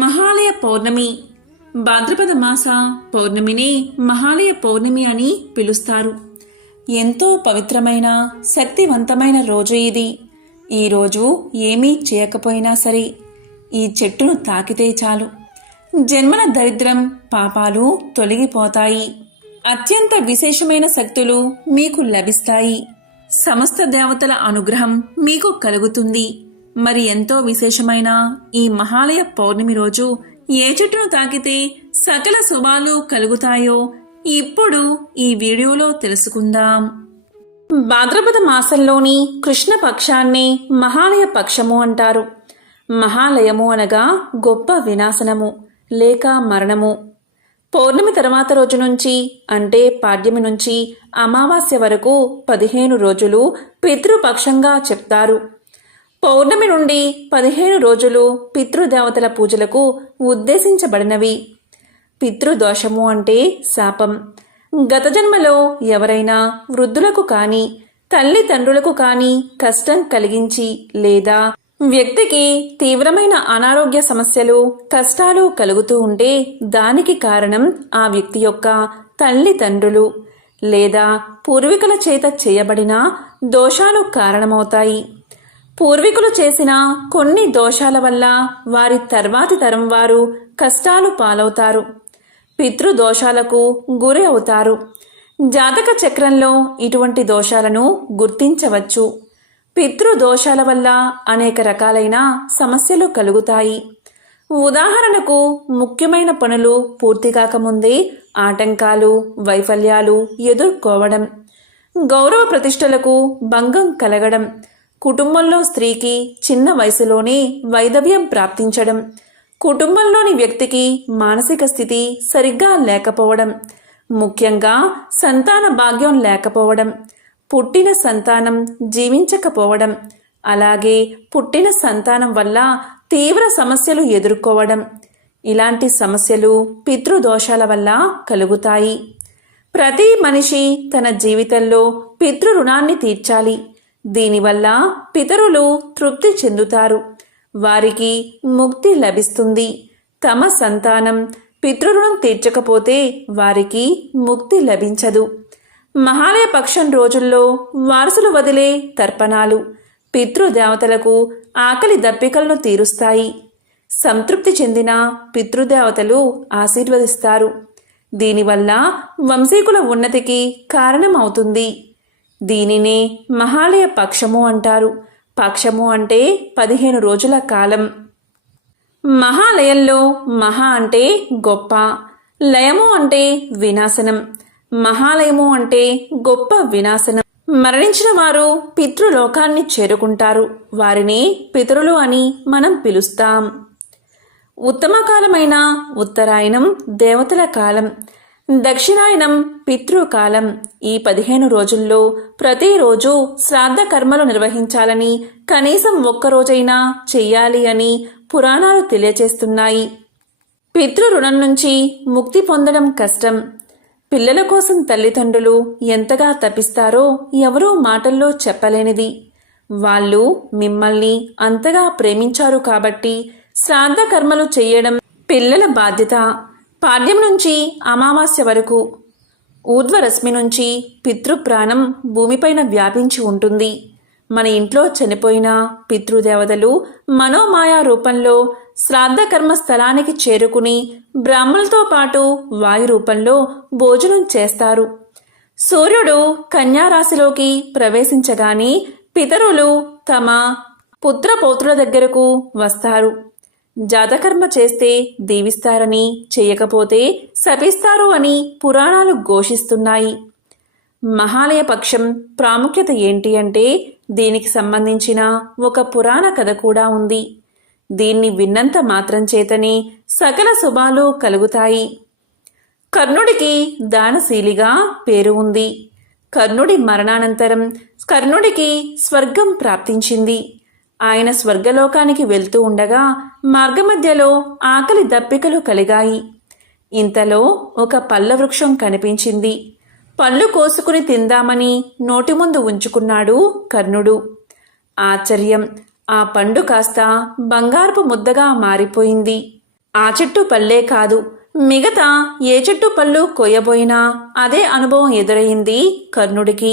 మహాలయ పౌర్ణమి. భాద్రపద మాస పౌర్ణమిని మహాలయ పౌర్ణమి అని పిలుస్తారు. ఎంతో పవిత్రమైన శక్తివంతమైన రోజు ఇది. ఈరోజు ఏమీ చేయకపోయినా సరే ఈ చెట్టును తాకితే చాలు జన్మల దరిద్రం పాపాలు తొలగిపోతాయి. అత్యంత విశేషమైన శక్తులు మీకు లభిస్తాయి. సమస్త దేవతల అనుగ్రహం మీకు కలుగుతుంది. మరి ఎంతో విశేషమైన ఈ మహాలయ పౌర్ణమి రోజు ఏ చెట్టును తాకితే సకల శుభాలు కలుగుతాయో ఇప్పుడు ఈ వీడియోలో తెలుసుకుందాం. భాద్రపద మాసంలోని కృష్ణ పక్షాన్ని మహాలయ పక్షము అంటారు. మహాలయము అనగా గొప్ప వినాశనము లేక మరణము. పౌర్ణమి తర్వాత రోజు నుంచి అంటే పాడ్యమి నుంచి అమావాస్య వరకు 15 రోజులు పితృపక్షంగా చెప్తారు. పౌర్ణమి నుండి 15 రోజులు పితృదేవతల పూజలకు ఉద్దేశించబడినవి. పితృదోషము అంటే శాపం. గత జన్మలో ఎవరైనా వృద్ధులకు కానీ తల్లిదండ్రులకు కానీ కష్టం కలిగించి లేదా వ్యక్తికి తీవ్రమైన అనారోగ్య సమస్యలు కష్టాలు కలుగుతూ ఉంటే దానికి కారణం ఆ వ్యక్తి యొక్క తల్లిదండ్రులు లేదా పూర్వీకుల చేత చేయబడిన దోషాలు కారణమవుతాయి. పూర్వీకులు చేసిన కొన్ని దోషాల వల్ల వారి తర్వాతి తరం వారు కష్టాలు పాలవుతారు, పితృదోషాలకు గురి అవుతారు. జాతక చక్రంలో ఇటువంటి దోషాలను గుర్తించవచ్చు. పితృదోషాల వల్ల అనేక రకాలైన సమస్యలు కలుగుతాయి. ఉదాహరణకు ముఖ్యమైన పనులు పూర్తి కాకముందే ఆటంకాలు వైఫల్యాలు ఎదుర్కోవడం, గౌరవ ప్రతిష్టలకు భంగం కలగడం, కుటుంబంలో స్త్రీకి చిన్న వయసులోనే వైధవ్యం ప్రాప్తించడం, కుటుంబంలోని వ్యక్తికి మానసిక స్థితి సరిగ్గా లేకపోవడం, ముఖ్యంగా సంతాన భాగ్యం లేకపోవడం, పుట్టిన సంతానం జీవించకపోవడం, అలాగే పుట్టిన సంతానం వల్ల తీవ్ర సమస్యలు ఎదుర్కోవడం. ఇలాంటి సమస్యలు పితృదోషాల వల్ల కలుగుతాయి. ప్రతి మనిషి తన జీవితంలో పితృ రుణాన్ని తీర్చాలి. దీనివల్ల పితరులు తృప్తి చెందుతారు, వారికి ముక్తి లభిస్తుంది. తమ సంతానం పితృరుణం తీర్చకపోతే వారికి ముక్తి లభించదు. మహాలయ పక్షం రోజుల్లో వారసులు వదిలే తర్పణాలు పితృదేవతలకు ఆకలి దప్పికలను తీరుస్తాయి. సంతృప్తి చెందిన పితృదేవతలు ఆశీర్వదిస్తారు. దీనివల్ల వంశీకుల ఉన్నతికి కారణమవుతుంది. దీనినే మహాలయ పక్షము అంటారు. పక్షము అంటే 15 రోజుల కాలం. మహాలయంలో మహా అంటే గొప్ప, లయము అంటే వినాశనం. మహాలయము అంటే గొప్ప వినాశనం. మరణించిన వారు పితృలోకాన్ని చేరుకుంటారు. వారిని పితరులు అని మనం పిలుస్తాం. ఉత్తమ కాలమైన ఉత్తరాయణం దేవతల కాలం, దక్షిణాయనం పితృకాలం. ఈ 15 రోజుల్లో ప్రతిరోజు శ్రాద్ధ కర్మలు నిర్వహించాలని, కనీసం ఒక్కరోజైనా చెయ్యాలి అని పురాణాలు తెలియచేస్తున్నాయి. పితృ రుణం నుంచి ముక్తి పొందడం కష్టం. పిల్లల కోసం తల్లిదండ్రులు ఎంతగా తపిస్తారో ఎవరూ మాటల్లో చెప్పలేనిది. వాళ్ళు మిమ్మల్ని అంతగా ప్రేమించారు కాబట్టి శ్రాద్ధ కర్మలు చేయడం పిల్లల బాధ్యత. పాడ్యం నుంచి అమావాస్య వరకు ఊర్ధ్వరశ్మి నుంచి పితృప్రాణం భూమిపైన వ్యాపించి ఉంటుంది. మన ఇంట్లో చనిపోయిన పితృదేవతలు మనోమాయా రూపంలో శ్రాద్ధ కర్మ స్థలానికి చేరుకుని బ్రాహ్మణులతో పాటు వాయు రూపంలో భోజనం చేస్తారు. సూర్యుడు కన్యారాశిలోకి ప్రవేశించగానే పితరులు తమ పుత్రపౌత్రుల దగ్గరకు వస్తారు. జాతకర్మ చేస్తే దీవిస్తారని, చేయకపోతే శపిస్తారు అని పురాణాలు ఘోషిస్తున్నాయి. మహాలయ పక్షం ప్రాముఖ్యత ఏంటి అంటే దీనికి సంబంధించిన ఒక పురాణ కథ కూడా ఉంది. దీన్ని విన్నంత మాత్రం చేతనే సకల శుభాలు కలుగుతాయి. కర్ణుడికి దానశీలిగా పేరు ఉంది. కర్ణుడి మరణానంతరం కర్ణుడికి స్వర్గం ప్రాప్తించింది. ఆయన స్వర్గలోకానికి వెళ్తూ ఉండగా మార్గమధ్యలో ఆకలి దప్పికలు కలిగాయి. ఇంతలో ఒక పళ్ళ వృక్షం కనిపించింది. పళ్ళు కోసుకుని తిందామని నోటి ముందు ఉంచుకున్నాడు కర్ణుడు. ఆశ్చర్యం! ఆ పండు కాస్త బంగారపు ముద్దగా మారిపోయింది. ఆ చెట్టు పల్లే కాదు, మిగతా ఏ చెట్టు పళ్ళు కొయ్యబోయినా అదే అనుభవం ఎదురయింది కర్ణుడికి.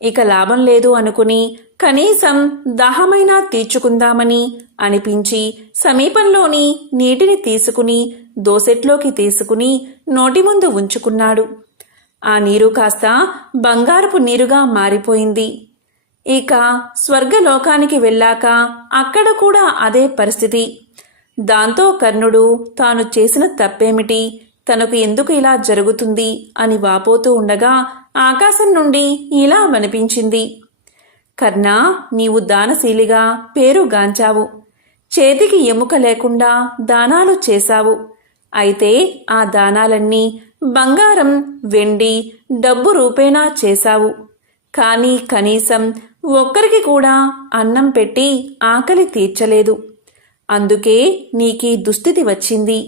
ఇక లాభం లేదు అనుకుని కనీసం దాహమైనా తీర్చుకుందామని అనిపించి సమీపంలోని నీటిని తీసుకుని దోసెట్లోకి తీసుకుని నోటి ముందు ఉంచుకున్నాడు. ఆ నీరు కాస్త బంగారపు నీరుగా మారిపోయింది. ఇక స్వర్గలోకానికి వెళ్ళాక అక్కడ కూడా అదే పరిస్థితి. దాంతో కర్ణుడు తాను చేసిన తప్పేమిటి, తనకు ఎందుకు ఇలా జరుగుతుంది అని వాపోతూ ఉండగా ఆకాశం నుండి ఇలా వినిపించింది. కర్ణ, నీవు దానశీలిగా పేరుగాంచావు. చేతికి ఎముక లేకుండా దానాలు చేశావు. అయితే ఆ దానాలన్నీ బంగారం, వెండి, డబ్బు రూపేణా చేశావు. కానీ కనీసం ఒక్కరికి కూడా అన్నం పెట్టి ఆకలి తీర్చలేదు. అందుకే నీకీ దుస్థితి వచ్చింది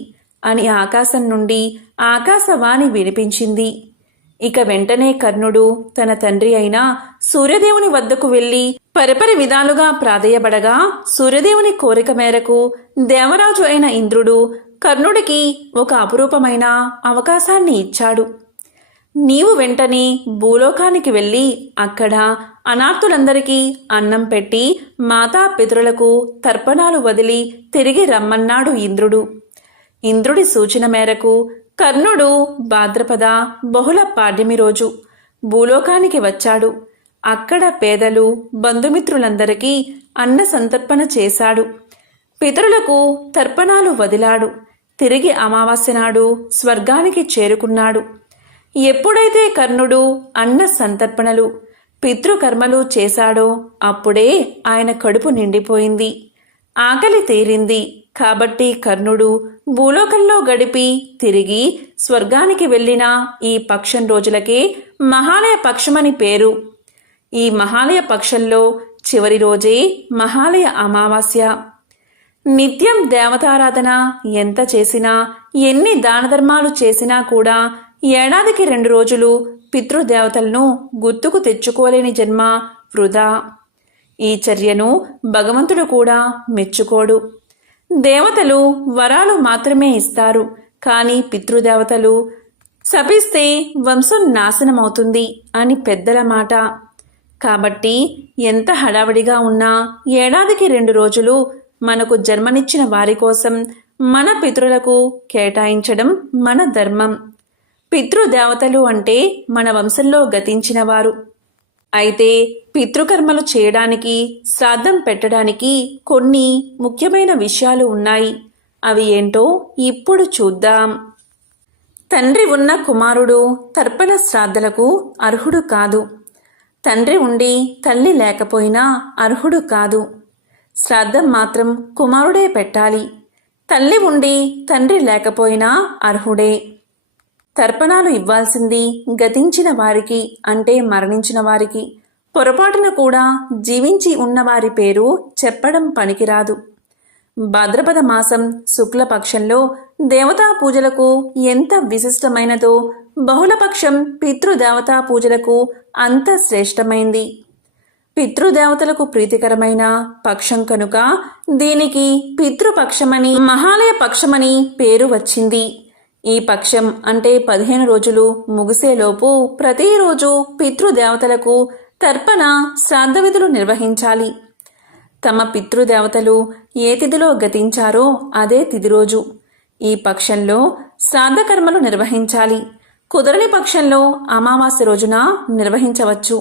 అని ఆకాశం నుండి ఆకాశవాణి వినిపించింది. ఇక వెంటనే కర్ణుడు తన తండ్రి అయిన సూర్యదేవుని వద్దకు వెళ్లి పరిపరి విధాలుగా ప్రాధేయపడగా సూర్యదేవుని కోరిక మేరకు దేవరాజు అయిన ఇంద్రుడు కర్ణుడికి ఒక అపురూపమైన అవకాశాన్ని ఇచ్చాడు. నీవు వెంటనే భూలోకానికి వెళ్ళి అక్కడ అనాథులందరికీ అన్నం పెట్టి మాతాపితరులకు తర్పణాలు వదిలి తిరిగి రమ్మన్నాడు ఇంద్రుడు. ఇంద్రుడి సూచన మేరకు కర్ణుడు భాద్రపద బహుళ పాడ్యమి రోజు భూలోకానికి వచ్చాడు. అక్కడ పేదలు, బంధుమిత్రులందరికీ అన్న సంతర్పణ చేశాడు. పితరులకు తర్పణాలు వదిలాడు. తిరిగి అమావాస్య నాడు స్వర్గానికి చేరుకున్నాడు. ఎప్పుడైతే కర్ణుడు అన్న సంతర్పణలు, పితృకర్మలు చేశాడో అప్పుడే ఆయన కడుపు నిండిపోయింది, ఆకలి తీరింది. కాబట్టి కర్ణుడు భూలోకంలో గడిపి తిరిగి స్వర్గానికి వెళ్ళిన ఈ పక్షం రోజులకే మహాలయ పక్షమని పేరు. ఈ మహాలయ పక్షంలో చివరి రోజే మహాలయ అమావాస్య. నిత్యం దేవతారాధన ఎంత చేసినా, ఎన్ని దానధర్మాలు చేసినా కూడా ఏడాదికి 2 రోజులు పితృదేవతలను గుర్తుకు తెచ్చుకోలేని జన్మ వృధా. ఈ చర్యను భగవంతుడు కూడా మెచ్చుకోడు. దేవతలు వరాలు మాత్రమే ఇస్తారు, కానీ పితృదేవతలు శపిస్తే వంశం నాశనమవుతుంది అని పెద్దల మాట. కాబట్టి ఎంత హడావిడిగా ఉన్నా ఏడాదికి 2 రోజులు మనకు జన్మనిచ్చిన వారి కోసం మన పితరులకు కేటాయించడం మన ధర్మం. పితృదేవతలు అంటే మన వంశంలో గతించిన వారు. అయితే పితృకర్మలు చేయడానికి, శ్రాద్ధం పెట్టడానికి కొన్ని ముఖ్యమైన విషయాలు ఉన్నాయి. అవి ఏంటో ఇప్పుడు చూద్దాం. తండ్రి ఉన్న కుమారుడు తర్పణ శ్రాద్ధలకు అర్హుడు కాదు. తండ్రి ఉండి తల్లి లేకపోయినా అర్హుడు కాదు. శ్రాద్ధం మాత్రం కుమారుడే పెట్టాలి. తల్లి ఉండి తండ్రి లేకపోయినా అర్హుడే. తర్పణాలు ఇవ్వాల్సింది గతించిన వారికి, అంటే మరణించిన వారికి. పొరపాటున కూడా జీవించి ఉన్నవారి పేరు చెప్పడం పనికిరాదు. భాద్రపద మాసం శుక్లపక్షంలో దేవతా పూజలకు ఎంత విశిష్టమైనదో బహుళపక్షం పితృదేవతా పూజలకు అంత శ్రేష్టమైంది. పితృదేవతలకు ప్రీతికరమైన పక్షం కనుక దీనికి పితృపక్షమని, మహాలయ పక్షమని పేరు వచ్చింది. ఈ పక్షం అంటే 15 రోజులు ముగిసేలోపు ప్రతిరోజు పితృదేవతలకు తర్పణ శ్రాద్ధ విధులు నిర్వహించాలి. తమ పితృదేవతలు ఏ తిథిలో గతించారో అదే తిథి రోజు ఈ పక్షంలో శ్రాద్ధ కర్మలు నిర్వహించాలి. కుదరని పక్షంలో అమావాస్య రోజున నిర్వహించవచ్చు.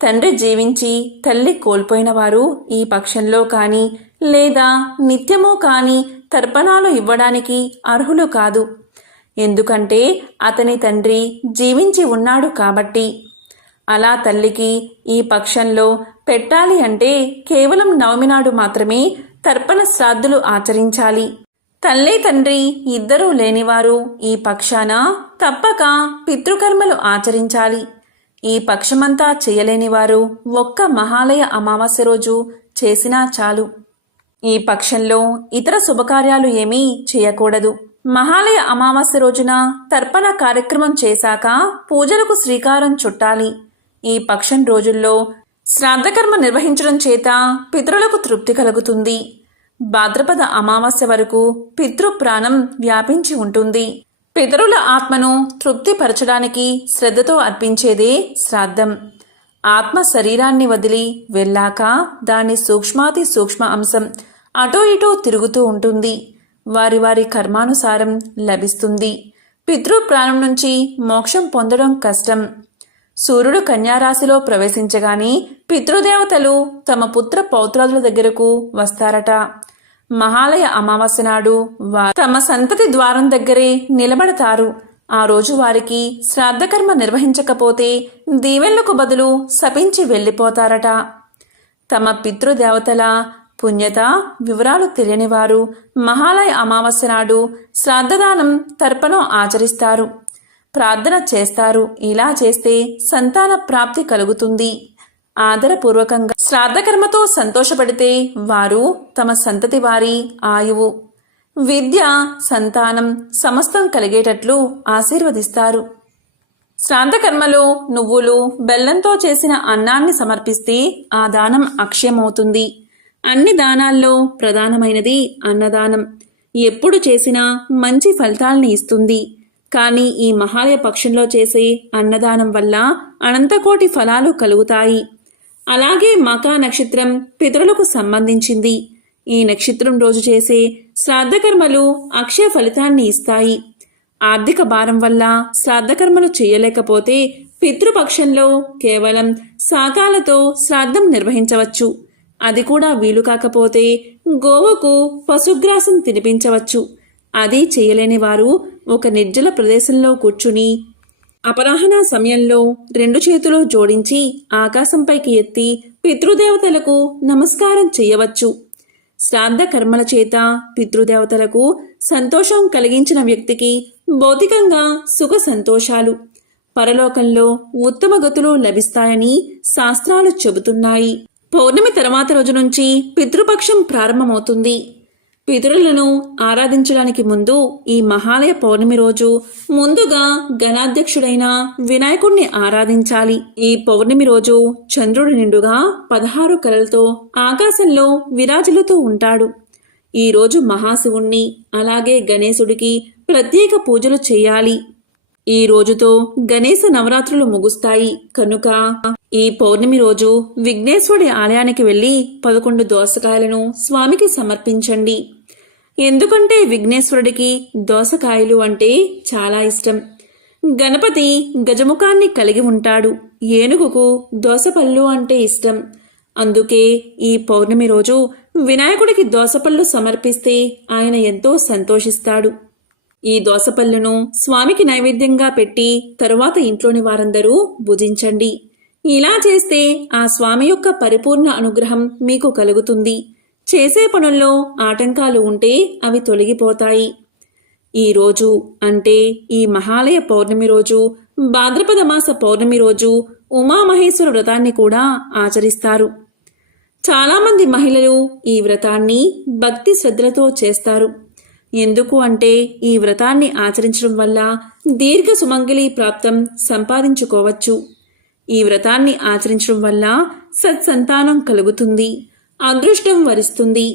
తండ్రి జీవించి తల్లి కోల్పోయిన వారు ఈ పక్షంలో కానీ లేదా నిత్యమూ కానీ తర్పణాలు ఇవ్వడానికి అర్హులు కాదు. ఎందుకంటే అతని తండ్రి జీవించి ఉన్నాడు కాబట్టి. అలా తల్లికి ఈ పక్షంలో పెట్టాలి అంటే కేవలం నవమి నాడు మాత్రమే తర్పణ శ్రాద్ధులు ఆచరించాలి. తల్లి తండ్రి ఇద్దరూ లేనివారు ఈ పక్షాన తప్పక పితృకర్మలు ఆచరించాలి. ఈ పక్షమంతా చేయలేనివారు ఒక్క మహాలయ అమావాస్య రోజు చేసినా చాలు. ఈ పక్షంలో ఇతర శుభకార్యాలు ఏమీ చేయకూడదు. మహాలయ అమావాస్య రోజున తర్పణ కార్యక్రమం చేశాక పూజలకు శ్రీకారం చుట్టాలి. ఈ పక్షం రోజుల్లో శ్రాద్ధకర్మ నిర్వహించడం చేత పితరులకు తృప్తి కలుగుతుంది. భాద్రపద అమావాస్య వరకు పితృప్రాణం వ్యాపించి ఉంటుంది. పితరుల ఆత్మను తృప్తిపరచడానికి శ్రద్ధతో అర్పించేదే శ్రాద్ధం. ఆత్మ శరీరాన్ని వదిలి వెళ్ళాక దాని సూక్ష్మాతి సూక్ష్మ అంశం అటో ఇటో తిరుగుతూ ఉంటుంది. వారి వారి కర్మానుసారం లభిస్తుంది. పితృప్రాణం నుంచి మోక్షం పొందడం కష్టం. సూర్యుడు కన్యారాశిలో ప్రవేశించగానే పితృదేవతలు తమ పుత్ర పౌత్రాదుల దగ్గరకు వస్తారట. మహాలయ అమావాస్య నాడు వారు తమ సంతతి ద్వారం దగ్గరే నిలబడతారు. ఆ రోజు వారికి శ్రాద్ధకర్మ నిర్వహించకపోతే దీవెళ్లకు బదులు శపించి వెళ్ళిపోతారట. తమ పితృదేవతల పుణ్యత వివరాలు తెలియని వారు మహాలయ అమావాస్య నాడు శ్రాద్ధదానం తర్పణం ఆచరిస్తారు, ప్రార్థన చేస్తారు. ఇలా చేస్తే సంతాన ప్రాప్తి కలుగుతుంది. ఆదరపూర్వకంగా శ్రాద్ధకర్మతో సంతోషపడితే వారు తమ సంతతి వారి ఆయువు, విద్య, సంతానం సమస్తం కలిగేటట్లు ఆశీర్వదిస్తారు. శ్రాద్ధకర్మలో నువ్వులు, బెల్లంతో చేసిన అన్నాన్ని సమర్పిస్తే ఆ దానం అక్షయమవుతుంది. అన్ని దానాల్లో ప్రధానమైనది అన్నదానం. ఎప్పుడు చేసినా మంచి ఫలితాల్ని ఇస్తుంది. కానీ ఈ మహాలయ పక్షంలో చేసే అన్నదానం వల్ల అనంతకోటి ఫలాలు కలుగుతాయి. అలాగే మకా నక్షత్రం పితరులకు సంబంధించింది. ఈ నక్షత్రం రోజు చేసే శ్రాద్ధకర్మలు అక్షయ ఫలితాన్ని ఇస్తాయి. ఆర్థిక భారం వల్ల శ్రాద్ధకర్మలు చేయలేకపోతే పితృపక్షంలో కేవలం శాకాలతో శ్రాద్ధం నిర్వహించవచ్చు. అది కూడా వీలు కాకపోతే గోవుకు పశుగ్రాసం తినిపించవచ్చు. అది చేయలేని వారు ఒక నిర్జల ప్రదేశంలో కూర్చుని అపరాహ్న సమయంలో 2 చేతులు జోడించి ఆకాశంపైకి ఎత్తి పితృదేవతలకు నమస్కారం చేయవచ్చు. శ్రాద్ధ కర్మల చేత పితృదేవతలకు సంతోషం కలిగించిన వ్యక్తికి భౌతికంగా సుఖ సంతోషాలు, పరలోకంలో ఉత్తమ గతులు లభిస్తాయని శాస్త్రాలు చెబుతున్నాయి. పౌర్ణమి తర్వాత రోజు నుంచి పితృపక్షం ప్రారంభమవుతుంది. పితరులను ఆరాధించడానికి ముందు ఈ మహాలయ పౌర్ణమి రోజు ముందుగా గణాధ్యక్షుడైన వినాయకుణ్ణి ఆరాధించాలి. ఈ పౌర్ణమి రోజు చంద్రుడి నిండుగా 16 కళలతో ఆకాశంలో విరాజిల్లుతూ ఉంటాడు. ఈ రోజు మహాశివుణ్ణి అలాగే గణేశుడికి ప్రత్యేక పూజలు చేయాలి. ఈ రోజుతో గణేశ నవరాత్రులు ముగుస్తాయి కనుక ఈ పౌర్ణమి రోజు విఘ్నేశ్వరుడి ఆలయానికి వెళ్లి 11 దోసకాయలను స్వామికి సమర్పించండి. ఎందుకంటే విఘ్నేశ్వరుడికి దోసకాయలు అంటే చాలా ఇష్టం. గణపతి గజముఖాన్ని కలిగి ఉంటాడు. ఏనుగుకు దోసపళ్ళు అంటే ఇష్టం. అందుకే ఈ పౌర్ణమి రోజు వినాయకుడికి దోసపళ్ళు సమర్పిస్తే ఆయన ఎంతో సంతోషిస్తాడు. ఈ దోసపళ్ళను స్వామికి నైవేద్యంగా పెట్టి తరువాత ఇంట్లోని వారందరూ భుజించండి. ఇలా చేస్తే ఆ స్వామి యొక్క పరిపూర్ణ అనుగ్రహం మీకు కలుగుతుంది. చేసే పనుల్లో ఆటంకాలు ఉంటే అవి తొలగిపోతాయి. ఈ రోజు అంటే ఈ మహాలయ పౌర్ణమి రోజు, భాద్రపద మాస పౌర్ణమి రోజు ఉమామహేశ్వర వ్రతాన్ని కూడా ఆచరిస్తారు. చాలామంది మహిళలు ఈ వ్రతాన్ని భక్తి శ్రద్ధలతో చేస్తారు. ఎందుకు అంటే ఈ వ్రతాన్ని ఆచరించడం వల్ల దీర్ఘ సుమంగళి ప్రాప్తం సంపాదించుకోవచ్చు. ఈ వ్రతాన్ని ఆచరించడం వల్ల సత్సంతానం కలుగుతుంది, అదృష్టం వరిస్తుంది.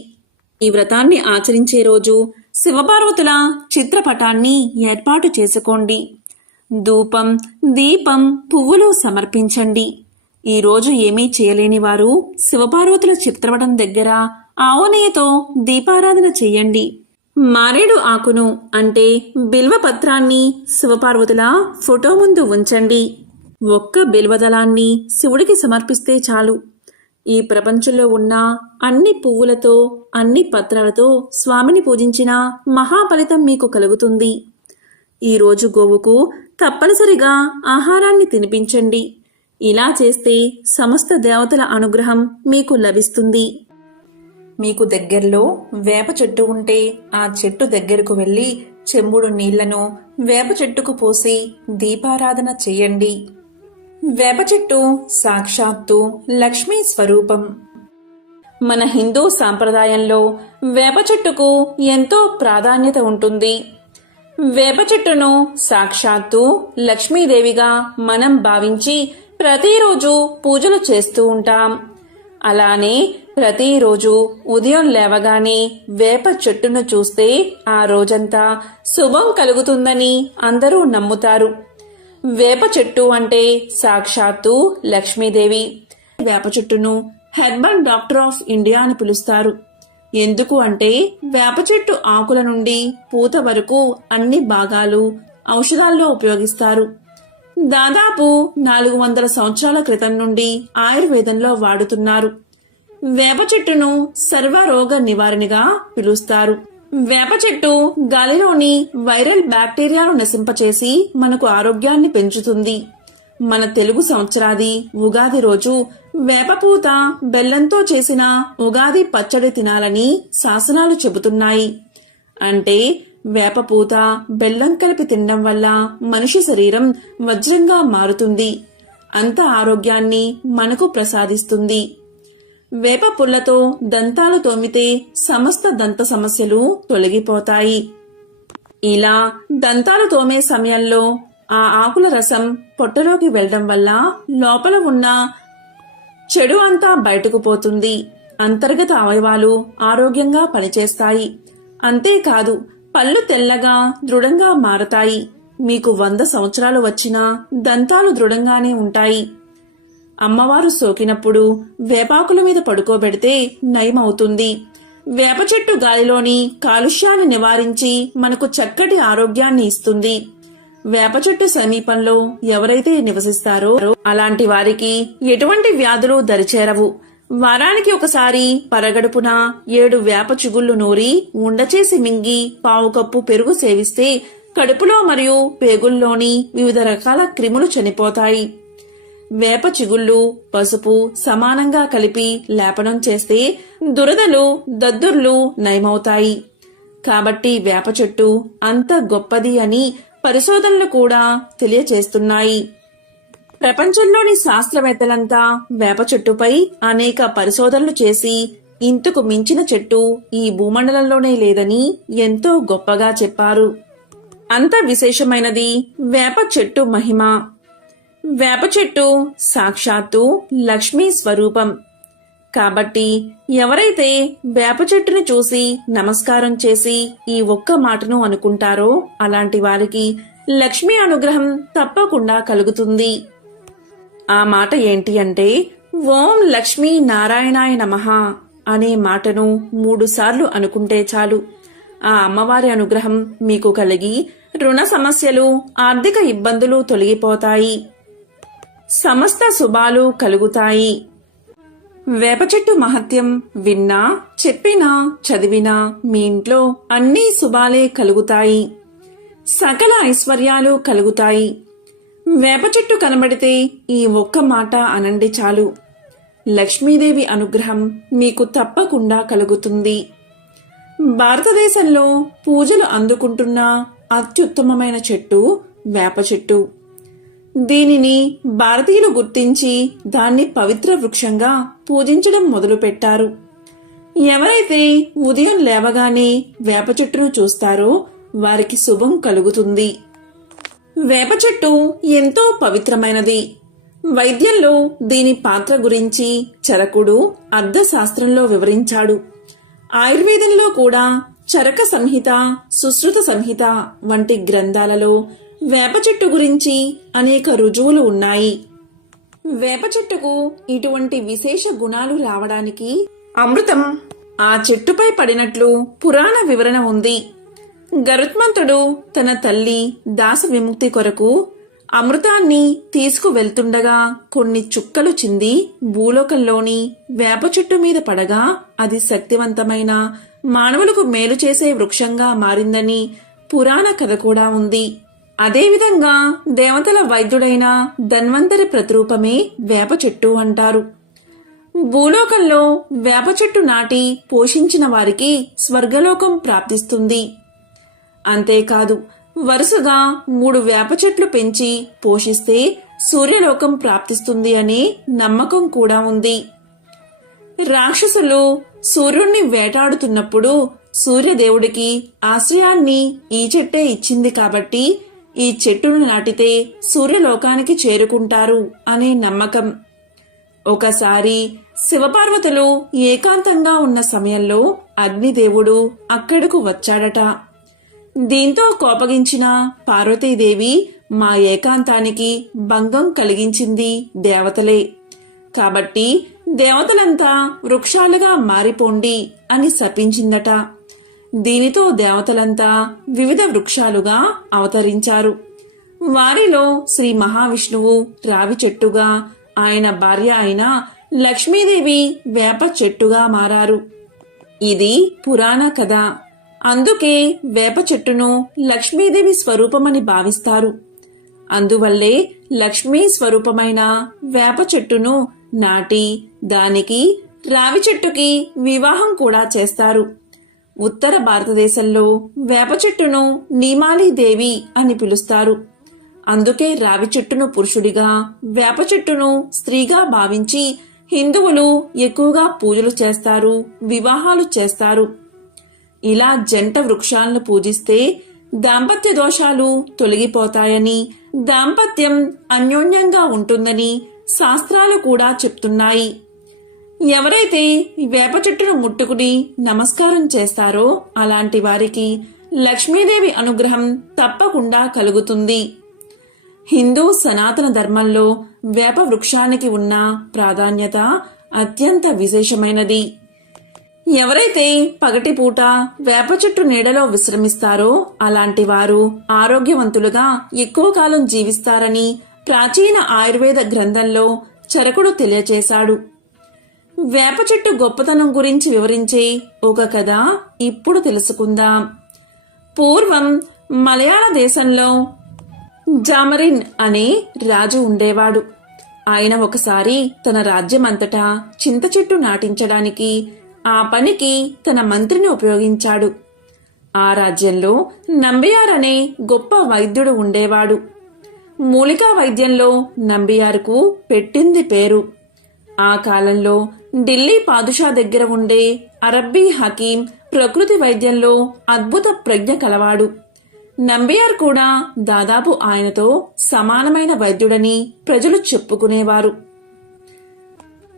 ఈ వ్రతాన్ని ఆచరించే రోజు శివపార్వతుల చిత్రపటాన్ని ఏర్పాటు చేసుకోండి. ధూపం, దీపం, పువ్వులు సమర్పించండి. ఈ రోజు ఏమీ చేయలేని వారు శివపార్వతుల చిత్రపటం దగ్గర ఆవు నెయ్యితో దీపారాధన చెయ్యండి. మారేడు ఆకును అంటే బిల్వపత్రాన్ని శివపార్వతుల ఫోటో ముందు ఉంచండి. ఒక్క బిల్వదళాన్ని శివుడికి సమర్పిస్తే చాలు. ఈ ప్రపంచంలో ఉన్న అన్ని పువ్వులతో, అన్ని పత్రాలతో స్వామిని పూజించిన మహాఫలితం మీకు కలుగుతుంది. ఈరోజు గోవుకు తప్పనిసరిగా ఆహారాన్ని తినిపించండి. ఇలా చేస్తే సమస్త దేవతల అనుగ్రహం మీకు లభిస్తుంది. మీకు దగ్గరలో వేప చెట్టు ఉంటే ఆ చెట్టు దగ్గరకు వెళ్ళి చెంబుడు నీళ్లను వేప చెట్టుకు పోసి దీపారాధన చెయ్యండి. వేప చెట్టు సాక్షాత్తు లక్ష్మీ స్వరూపం. మన హిందూ సాంప్రదాయంలో వేప చెట్టుకు ఎంతో ప్రాధాన్యత ఉంటుంది. వేప చెట్టును సాక్షాత్తు లక్ష్మీదేవిగా మనం భావించి ప్రతిరోజు పూజలు చేస్తూ ఉంటాం. అలానే ప్రతిరోజు ఉదయం లేవగానే వేప చెట్టును చూస్తే ఆ రోజంతా శుభం కలుగుతుందని అందరూ నమ్ముతారు. వేప చెట్టు అంటే సాక్షాత్తు లక్ష్మీదేవి. వేప చెట్టును హెర్బల్ డాక్టర్ ఆఫ్ ఇండియా అని పిలుస్తారు. ఎందుకు అంటే వేప చెట్టు ఆకుల నుండి పూత వరకు అన్ని భాగాలు ఔషధాల్లో ఉపయోగిస్తారు. దాదాపు 400 సంవత్సరాల క్రితం నుండి ఆయుర్వేదంలో వాడుతున్నారు. వేప చెట్టును సర్వరోగ నివారణగా పిలుస్తారు. వేప చెట్టు గాలిలోని వైరల్ బ్యాక్టీరియాను నశింపచేసి మనకు ఆరోగ్యాన్ని పెంచుతుంది. మన తెలుగు సంవత్సరాది ఉగాది రోజు వేపపూత బెల్లంతో చేసిన ఉగాది పచ్చడి తినాలని శాసనాలు చెబుతున్నాయి. అంటే వేపపూత బెల్లం కలిపి తినడం వల్ల మనిషి శరీరం వజ్రంగా మారుతుంది. అంత ఆరోగ్యాన్ని మనకు ప్రసాదిస్తుంది. వేప పుల్లతో దంతాలు తోమితే సమస్త దంత సమస్యలు తొలగిపోతాయి. ఇలా దంతాలు తోమే సమయంలో ఆ ఆకుల రసం పొట్టలోకి వెళ్లడం వల్ల లోపల ఉన్న చెడు అంతా బయటకు పోతుంది. అంతర్గత అవయవాలు ఆరోగ్యంగా పనిచేస్తాయి. అంతేకాదు పళ్ళు తెల్లగా దృఢంగా మారతాయి. మీకు 100 సంవత్సరాలు వచ్చినా దంతాలు దృఢంగానే ఉంటాయి. అమ్మవారు సోకినప్పుడు వేపాకుల మీద పడుకోబెడితే నయమవుతుంది. వేప చెట్టు గాలిలోని కాలుష్యాన్ని నివారించి మనకు చక్కటి ఆరోగ్యాన్ని ఇస్తుంది. వేప చెట్టు సమీపంలో ఎవరైతే నివసిస్తారో అలాంటి వారికి ఎటువంటి వ్యాధులు దరిచేరవు. వారానికి ఒకసారి పరగడుపున 7 వేప చిగుళ్లు నూరి ఉండచేసి మింగి 1/4 కప్పు పెరుగు సేవిస్తే కడుపులో మరియు పేగుల్లోని వివిధ రకాల క్రిములు చనిపోతాయి. వేప చిగుళ్ళు పసుపు సమానంగా కలిపి లేపనం చేస్తే దురదలు దద్దుర్లు నయమవుతాయి. కాబట్టి వేప చెట్టు అంత గొప్పది అని పరిశోధనలు కూడా తెలియచేస్తున్నాయి. ప్రపంచంలోని శాస్త్రవేత్తలంతా వేప చెట్టుపై అనేక పరిశోధనలు చేసి ఇంతకు మించిన చెట్టు ఈ భూమండలంలోనే లేదని ఎంతో గొప్పగా చెప్పారు. అంత విశేషమైనది వేప చెట్టు మహిమ. వేప చెట్టు సాక్షాత్తు లక్ష్మీ స్వరూపం. కాబట్టి ఎవరైతే వేప చెట్టును చూసి నమస్కారం చేసి ఈ ఒక్క మాటను అనుకుంటారో అలాంటి వారికి లక్ష్మీ అనుగ్రహం తప్పకుండా కలుగుతుంది. ఆ మాట ఏంటి అంటే ఓం లక్ష్మీ నారాయణాయ నమః అనే మాటను 3 సార్లు అనుకుంటే చాలు. ఆ అమ్మవారి అనుగ్రహం మీకు కలిగి రుణ సమస్యలు ఆర్థిక ఇబ్బందులు తొలగిపోతాయి. సమస్త శుభాలు కలుగుతాయి. వేప చెట్టు మహత్యం విన్నా చెప్పినా చదివినా మీ ఇంట్లో అన్ని శుభాలే కలుగుతాయి. సకల ఐశ్వర్యాలు కలుగుతాయి. వేప చెట్టు కనబడితే ఈ ఒక్క మాట అనండి చాలు. లక్ష్మీదేవి అనుగ్రహం మీకు తప్పకుండా కలుగుతుంది. భారతదేశంలో పూజలు అందుకుంటున్న అత్యుత్తమమైన చెట్టు వేప చెట్టు. దీనిని భారతీయులు గుర్తించి దాన్ని పవిత్ర వృక్షంగా పూజించడం మొదలుపెట్టారు. ఎవరైతే ఉదయం లేవగానే వేప చెట్టును చూస్తారో వారికి శుభం కలుగుతుంది. వేప చెట్టు ఎంతో పవిత్రమైనది. వైద్యంలో దీని పాత్ర గురించి చరకుడు అర్థశాస్త్రంలో వివరించాడు. ఆయుర్వేదంలో కూడా చరక సంహిత, సుశ్రుత సంహిత వంటి గ్రంథాలలో వేప చెట్టు గురించి అనేక రుజువులు ఉన్నాయి. వేప చెట్టుకు ఇటువంటి విశేష గుణాలు రావడానికి అమృతం ఆ చెట్టుపై పడినట్లు పురాణ వివరణ ఉంది. గరుత్మంతుడు తన తల్లి దాస విముక్తి కొరకు అమృతాన్ని తీసుకువెళ్తుండగా కొన్ని చుక్కలు చింది భూలోకంలోని వేప చెట్టు మీద పడగా అది శక్తివంతమైన మానవులకు మేలు చేసే వృక్షంగా మారిందని పురాణ కథ కూడా ఉంది. అదేవిధంగా దేవతల వైద్యుడైన ధన్వంతరి ప్రతిరూపమే వేప చెట్టు అంటారు. భూలోకంలో వేప చెట్టు నాటి పోషించిన వారికి స్వర్గలోకం ప్రాప్తిస్తుంది. అంతేకాదు వరుసగా 3 వేప చెట్లు పెంచి పోషిస్తే సూర్యలోకం ప్రాప్తిస్తుంది అనే నమ్మకం కూడా ఉంది. రాక్షసులు సూర్యుణ్ణి వేటాడుతున్నప్పుడు సూర్యదేవుడికి ఆశ్రయాన్ని ఈ చెట్టే ఇచ్చింది కాబట్టి ఈ చెట్టును నాటితే సూర్యలోకానికి చేరుకుంటారు అనే నమ్మకం. ఒకసారి శివపార్వతులు ఏకాంతంగా ఉన్న సమయంలో అగ్నిదేవుడు అక్కడకు వచ్చాడట. దీంతో కోపగించిన పార్వతీదేవి మా ఏకాంతానికి భంగం కలిగించింది దేవతలే, కాబట్టి దేవతలంతా వృక్షాలుగా మారిపోండి అని శపించిందట. దీనితో దేవతలంతా వివిధ వృక్షాలుగా అవతరించారు. వారిలో శ్రీ మహావిష్ణువు రావి చెట్టుగా, ఆయన భార్య అయిన లక్ష్మీదేవి వేప చెట్టుగా మారారు. ఇది పురాణ కథ. అందుకే వేప చెట్టును లక్ష్మీదేవి స్వరూపమని భావిస్తారు. అందువల్లే లక్ష్మీ స్వరూపమైన వేప చెట్టును నాటి దానికి రావి చెట్టుకి వివాహం కూడా చేస్తారు. ఉత్తర భారతదేశంలో వేప చెట్టును నీమాలీదేవి అని పిలుస్తారు. అందుకే రావి చెట్టును పురుషుడిగా, వేప చెట్టును స్త్రీగా భావించి హిందువులు ఎక్కువగా పూజలు చేస్తారు, వివాహాలు చేస్తారు. ఇలా జంట వృక్షాలను పూజిస్తే దాంపత్య దోషాలు తొలగిపోతాయని, దాంపత్యం అన్యోన్యంగా ఉంటుందని శాస్త్రాలు కూడా చెప్తున్నాయి. ఎవరైతే వేప చెట్టును ముట్టుకుని నమస్కారం చేస్తారో అలాంటి వారికి లక్ష్మీదేవి అనుగ్రహం తప్పకుండా కలుగుతుంది. హిందూ సనాతన ధర్మంలో వేప వృక్షానికి ఉన్న ప్రాధాన్యత అత్యంత విశేషమైనది. ఎవరైతే పగటిపూట వేప చెట్టు నీడలో విశ్రమిస్తారో అలాంటి వారు ఆరోగ్యవంతులుగా ఎక్కువ కాలం జీవిస్తారని ప్రాచీన ఆయుర్వేద గ్రంథంలో చరకుడు తెలియచేశాడు. వేప చెట్టు గొప్పతనం గురించి వివరించే ఒక కథ ఇప్పుడు తెలుసుకుందాం. పూర్వం మలయాళ దేశంలో జామరిన్ అనే రాజు ఉండేవాడు. ఆయన ఒకసారి తన రాజ్యమంతటా చింత చెట్టు నాటించడానికి ఆ పనికి తన మంత్రిని ఉపయోగించాడు. ఆ రాజ్యంలో నంబియార్ అనే గొప్ప వైద్యుడు ఉండేవాడు. మూలికా వైద్యంలో నంబియార్కు పెట్టింది పేరు. ఆ కాలంలో ఢిల్లీ పాదుషా దగ్గర ఉండే అరబ్బీ హకీం ప్రకృతి వైద్యంలో అద్భుత ప్రజ్ఞ కలవాడు. నంబియార్ కూడా దాదాపు ఆయనతో సమానమైన వైద్యుడని ప్రజలు చెప్పుకునేవారు.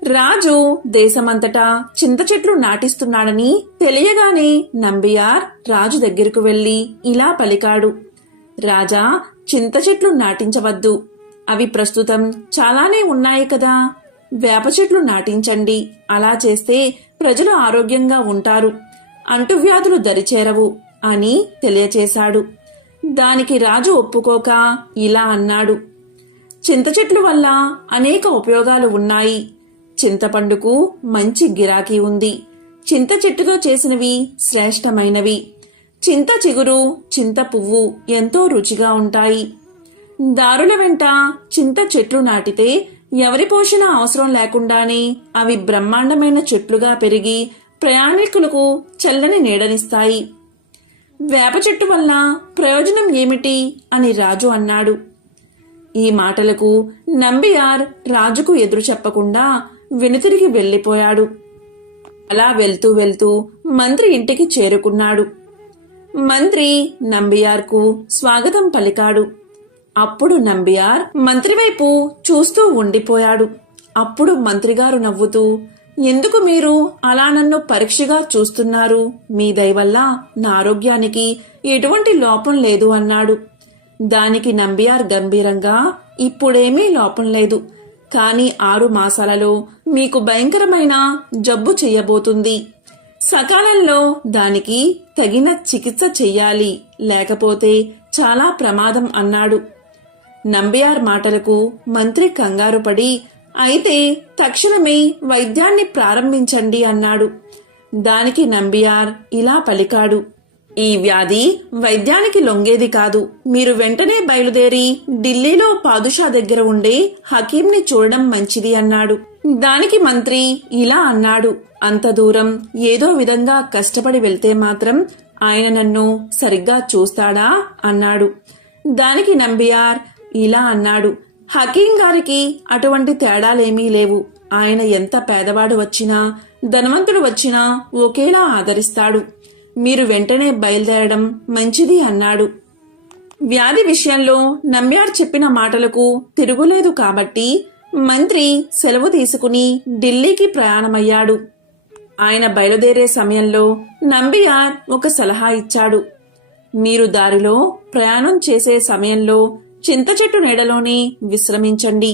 రాజు దేశమంతటా చింత చెట్లు నాటిస్తున్నాడని తెలియగానే నంబియార్ రాజు దగ్గరకు వెళ్లి ఇలా పలికాడు: రాజా, చింత చెట్లు నాటించవద్దు. అవి ప్రస్తుతం చాలానే ఉన్నాయి కదా. వేప చెట్లు నాటించండి. అలా చేస్తే ప్రజలు ఆరోగ్యంగా ఉంటారు, అంటువ్యాధులు దరిచేరవు అని తెలియచేశాడు. దానికి రాజు ఒప్పుకోక ఇలా అన్నాడు: చింత చెట్లు వల్ల అనేక ఉపయోగాలు ఉన్నాయి. చింతపండుకు మంచి గిరాకీ ఉంది. చింత చెట్టుతో చేసినవి శ్రేష్టమైనవి. చింత చిగురు, చింత పువ్వు ఎంతో రుచిగా ఉంటాయి. దారుల వెంట చింత చెట్లు నాటితే ఎవరి పోషణ అవసరం లేకుండానే అవి బ్రహ్మాండమైన చెట్లుగా పెరిగి ప్రయాణికులకు చల్లని నీడనిస్తాయి. వేప చెట్టు వల్ల ప్రయోజనం ఏమిటి అని రాజు అన్నాడు. ఈ మాటలకు నంబియార్ రాజుకు ఎదురు చెప్పకుండా వెనుతిరిగి వెళ్లిపోయాడు. అలా వెళ్తూ వెళ్తూ మంత్రి ఇంటికి చేరుకున్నాడు. మంత్రి నంబియార్కు స్వాగతం పలికాడు. అప్పుడు నంబియార్ మంత్రి వైపు చూస్తూ ఉండిపోయాడు. అప్పుడు మంత్రిగారు నవ్వుతూ, ఎందుకు మీరు అలా నన్ను పరీక్షగా చూస్తున్నారు? మీ దయవల్ల నా ఆరోగ్యానికి ఎటువంటి లోపం లేదు అన్నాడు. దానికి నంబియార్ గంభీరంగా, ఇప్పుడేమీ లోపం లేదు, కానీ 6 మాసాలలో మీకు భయంకరమైన జబ్బు చెయ్యబోతుంది. సకాలంలో దానికి తగిన చికిత్స చెయ్యాలి, లేకపోతే చాలా ప్రమాదం అన్నాడు. నంబియార్ మాటలకు మంత్రి కంగారు పడి, అయితే తక్షణమే వైద్యాన్ని ప్రారంభించండి అన్నాడు. దానికి నంబియార్ ఇలా పలికాడు: ఈ వ్యాధి వైద్యానికి లొంగేది కాదు. మీరు వెంటనే బయలుదేరి ఢిల్లీలో పాదుషా దగ్గర ఉండే హకీంని చూడడం మంచిది అన్నాడు. దానికి మంత్రి ఇలా అన్నాడు: అంత దూరం ఏదో విధంగా కష్టపడి వెళ్తే మాత్రం ఆయన నన్ను సరిగ్గా చూస్తాడా అన్నాడు. దానికి నంబియార్ ఇలా అన్నాడు: హకీం గారికి అటువంటి తేడాలేమీ లేవు. ఆయన ఎంత పేదవాడు వచ్చినా ధనవంతుడు వచ్చినా ఒకేలా ఆదరిస్తాడు. మీరు వెంటనే బయలుదేరడం మంచిది అన్నాడు. వ్యాధి విషయంలో నంబియార్ చెప్పిన మాటలకు తిరుగులేదు కాబట్టి మంత్రి సెలవు తీసుకుని ఢిల్లీకి ప్రయాణమయ్యాడు. ఆయన బయలుదేరే సమయంలో నంబియార్ ఒక సలహా ఇచ్చాడు. మీరు దారిలో ప్రయాణం చేసే సమయంలో చింత చెట్టు నీడలోనే విశ్రమించండి.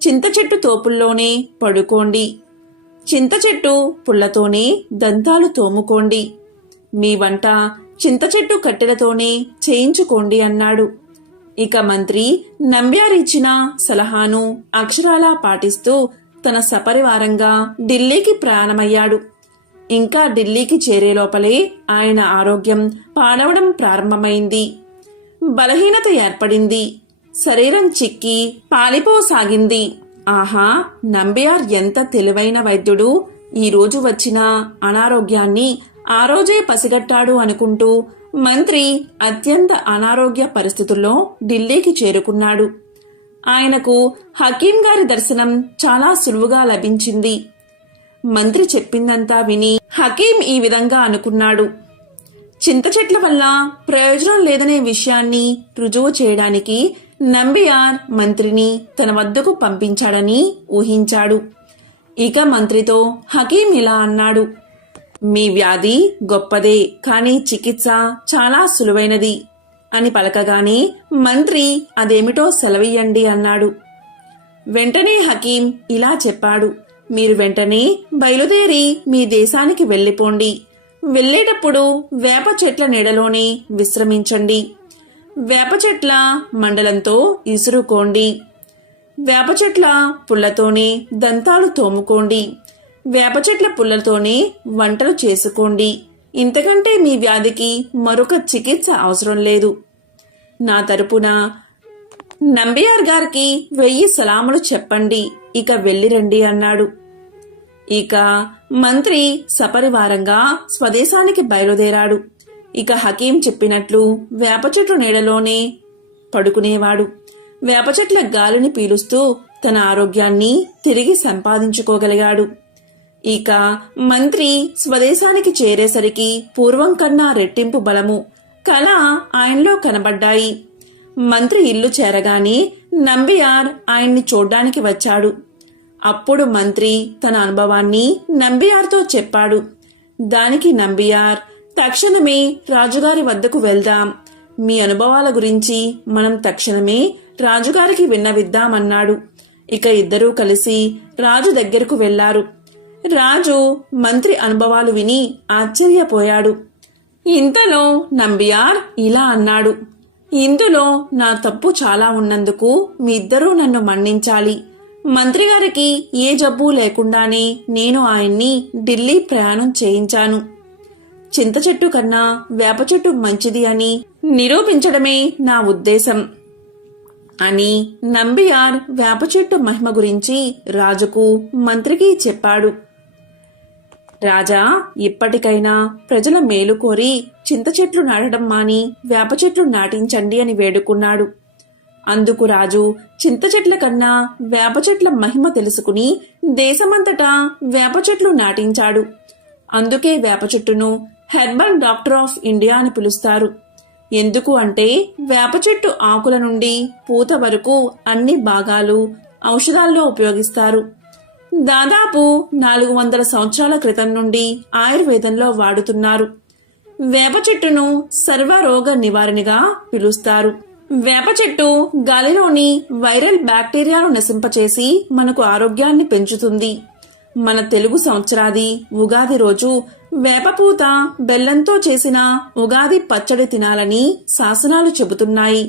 చింత చెట్టు తోపుల్లోనే పడుకోండి. చింత చెట్టు పుల్లతోనే దంతాలు తోముకోండి. మీ వంట చింత చెట్టు కట్టెలతోనే చేయించుకోండి అన్నాడు. ఇక మంత్రి నంబ్యార్ ఇచ్చిన సలహాను అక్షరాలా పాటిస్తూ తన సపరివారంగా ఢిల్లీకి ప్రయాణమయ్యాడు. ఇంకా ఢిల్లీకి చేరే లోపలే ఆయన ఆరోగ్యం పాడవడం ప్రారంభమైంది. బలహీనత ఏర్పడింది. శరీరం చిక్కి పాలిపోసాగింది. ఆహా, నంబియార్ ఎంత తెలివైన వైద్యుడు! ఈరోజు వచ్చిన అనారోగ్యాన్ని ఆ రోజే పసిగట్టాడు అనుకుంటూ మంత్రి అత్యంత అనారోగ్య పరిస్థితుల్లో ఢిల్లీకి చేరుకున్నాడు. ఆయనకు హకీం గారి దర్శనం చాలా సులువుగా లభించింది. మంత్రి చెప్పిందంతా విని హకీం ఈ విధంగా అనుకున్నాడు. చింత చెట్ల వల్ల ప్రయోజనం లేదనే విషయాన్ని రుజువు చేయడానికి నంబియార్ మంత్రిని తన వద్దకు పంపించాడని ఊహించాడు. ఇక మంత్రితో హకీం ఇలా అన్నాడు. మీ వ్యాధి గొప్పదే, కానీ చికిత్స చాలా సులువైనది అని పలకగానే మంత్రి అదేమిటో సెలవియ్యండి అన్నాడు. వెంటనే హకీం ఇలా చెప్పాడు. మీరు వెంటనే బయలుదేరి మీ దేశానికి వెళ్ళిపోండి. వెళ్ళేటప్పుడు వేప చెట్ల నీడలోనే విశ్రమించండి. వేప చెట్ల మండలంతో ఇసురుకోండి. వేప చెట్ల పుల్లతోనే దంతాలు తోముకోండి. వేప చెట్ల పుల్లతోనే వంటలు చేసుకోండి. ఇంతకంటే మీ వ్యాధికి మరొక చికిత్స అవసరం లేదు. నా తరపున నంబియార్ గారికి 1000 సలాములు చెప్పండి. ఇక వెళ్ళిరండి అన్నాడు. ఇక మంత్రి సపరివారంగా స్వదేశానికి బయలుదేరాడు. ఇక హకీం చెప్పినట్లు వేప చెట్టు నీడలోనే పడుకునేవాడు. వేప చెట్ల గాలిని పీలుస్తూ తన ఆరోగ్యాన్ని తిరిగి సంపాదించుకోగలిగాడు. ఇక మంత్రి స్వదేశానికి చేరేసరికి పూర్వం కన్నా రెట్టింపు బలము, కళ ఆయనలో కనబడ్డాయి. మంత్రి ఇల్లు చేరగానే నంబియార్ ఆయన్ని చూడ్డానికి వచ్చాడు. అప్పుడు మంత్రి తన అనుభవాన్ని నంబియార్తో చెప్పాడు. దానికి నంబియార్, తక్షణమే రాజుగారి వద్దకు వెళ్దాం. మీ అనుభవాల గురించి మనం తక్షణమే రాజుగారికి విన్నవిద్దామన్నాడు. ఇక ఇద్దరూ కలిసి రాజు దగ్గరకు వెళ్లారు. రాజు మంత్రి అనుభవాలు విని ఆశ్చర్యపోయాడు. ఇంతలో నంబియార్ ఇలా అన్నాడు. ఇందులో నా తప్పు చాలా ఉన్నందుకు మీ ఇద్దరూ నన్ను మన్నించాలి. మంత్రిగారికి ఏ జబ్బు లేకుండానే నేను ఆయన్ని ఢిల్లీ ప్రయాణం చేయించాను. చింత చెట్టు కన్నా వేప చెట్టు మంచిది అని నిరూపించడమే నా ఉద్దేశం అని నంబియార్ వేప చెట్టు మహిమ గురించి రాజుకు మంత్రికి చెప్పాడు. రాజా, ఇప్పటికైనా ప్రజల మేలు కోరి చింత చెట్లు నాటడం మాని వేప చెట్లు నాటించండి అని వేడుకున్నాడు. అందుకు రాజు చింత చెట్ల కన్నా వేప చెట్ల మహిమ తెలుసుకుని దేశమంతటా వేప చెట్లు నాటించాడు. అందుకే వేప చెట్టును హెర్బల్ డాక్టర్ ఆఫ్ ఇండియా అని పిలుస్తారు. ఎందుకు అంటే వేప చెట్టు ఆకుల నుండి పూత వరకు అన్ని భాగాలు ఔషధాల్లో ఉపయోగిస్తారు. దాదాపు 400 సంవత్సరాల క్రితం నుండి ఆయుర్వేదంలో వాడుతున్నారు. వేప చెట్టును సర్వరోగ నివారణగా పిలుస్తారు. వేప చెట్టు గాలిలోని వైరల్ బ్యాక్టీరియాను నశింపచేసి మనకు ఆరోగ్యాన్ని పెంచుతుంది. మన తెలుగు సంవత్సరాది ఉగాది రోజు వేపపూత బెల్లంతో చేసిన ఉగాది పచ్చడి తినాలని శాసనాలు చెబుతున్నాయి.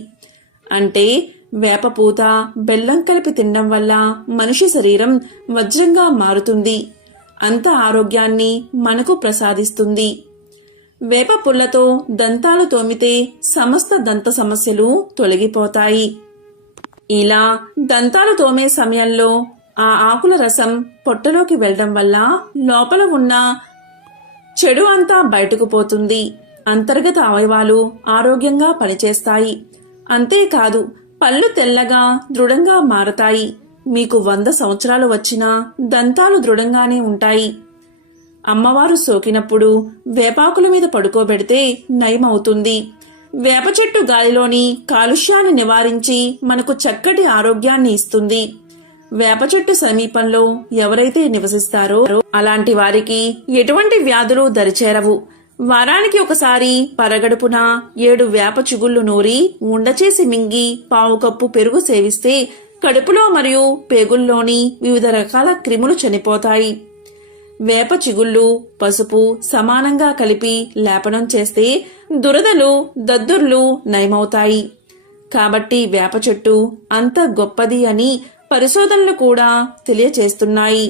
అంటే వేపపూత బెల్లం కలిపి తినడం వల్ల మనిషి శరీరం వజ్రంగా మారుతుంది. అంత ఆరోగ్యాన్ని మనకు ప్రసాదిస్తుంది. వేప పుల్లతో దంతాలు తోమితే సమస్త దంత సమస్యలు తొలగిపోతాయి. ఇలా దంతాలు తోమే సమయంలో ఆ ఆకుల రసం పొట్టలోకి వెళ్లడం వల్ల లోపల ఉన్న చెడు అంతా బయటకు పోతుంది. అంతర్గత అవయవాలు ఆరోగ్యంగా పనిచేస్తాయి. అంతేకాదు పళ్ళు తెల్లగా దృఢంగా మారతాయి. మీకు 100 సంవత్సరాలు వచ్చినా దంతాలు దృఢంగానే ఉంటాయి. అమ్మవారు సోకినప్పుడు వేపాకుల మీద పడుకోబెడితే నయమవుతుంది. వేప చెట్టు గాలిలోని కాలుష్యాన్ని నివారించి మనకు చక్కటి ఆరోగ్యాన్ని ఇస్తుంది. వేప చెట్టు సమీపంలో ఎవరైతే నివసిస్తారో అలాంటి వారికి ఎటువంటి వ్యాధులు దరిచేరవు. వారానికి ఒకసారి పరగడుపున 7 వేప చిగుళ్లు నూరి ఉండచేసి మింగి పావు కప్పు పెరుగు సేవిస్తే కడుపులో మరియు పేగుల్లోని వివిధ రకాల క్రిములు చనిపోతాయి. వేప చిగుళ్ళు పసుపు సమానంగా కలిపి లేపనం చేస్తే దురదలు దద్దుర్లు నయమవుతాయి. కాబట్టి వేప చెట్టు అంత గొప్పది అని పరిశోధనలు కూడా తెలియచేస్తున్నాయి.